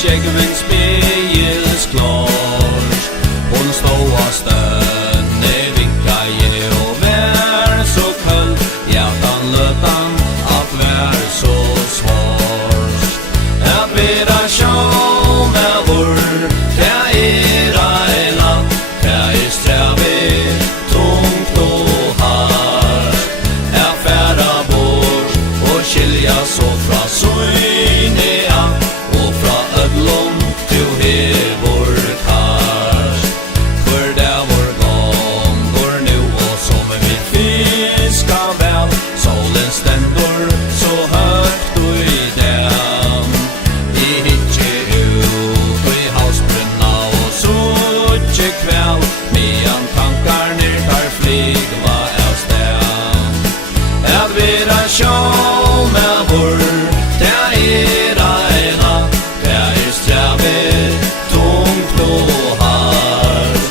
Skjeggen spegels klart. Hon stod av stønne, vinka jeg og vær så køld. Hjertan løtan at vær så svart. At vera sjå med vår, det ei natt, det strævi, tungt og hardt. Færa bort og skilja så fra søyne av. Du hevor kast. Hvor det vår gång går nu og som vi fiska vel. Solen stendur så høgt og i dem. I hitje ut og i halsbrunna og suttje kväll. Medan tankar nirkar flygva av stem. At vera sjå med vår, det ei natt, det strævi, tungt og hardt.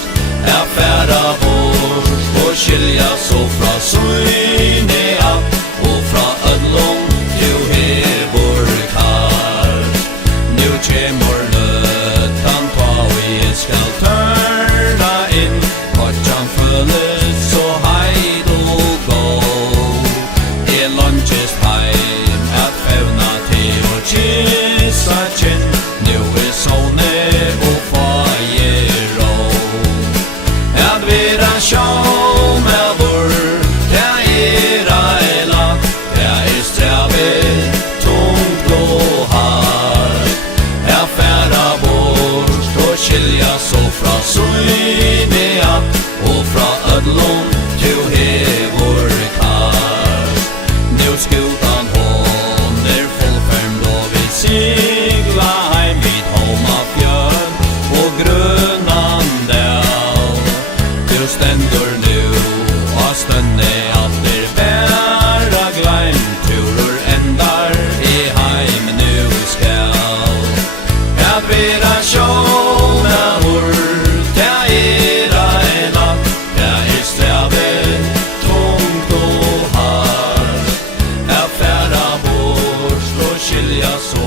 Færa bort og skilja så fra søyne av. Og fra ødlom du hevor kart. Nu kjemur nøttan ta og jeg skal tørna inn. Kortjan føles så heid og god. Jeg lunches heim at fevna til og kyssa kinn. Nu sovne og faje rå. At vera sjå med vår, det ei natt, det strævi, tungt og hardt. Færa bort og skilja så fra søyne av. Og fra ødlom du hevor kart. Nu skutan hon fullfermd og vi sigla heim vid Holma fjörn og grønnan del. Du stendur nu og stønne at bæra gleim. Turur endar i heim nu skal. At vera sjå med vår, det ei natt, det strævi, tungt og hardt. Færa bort og skilja så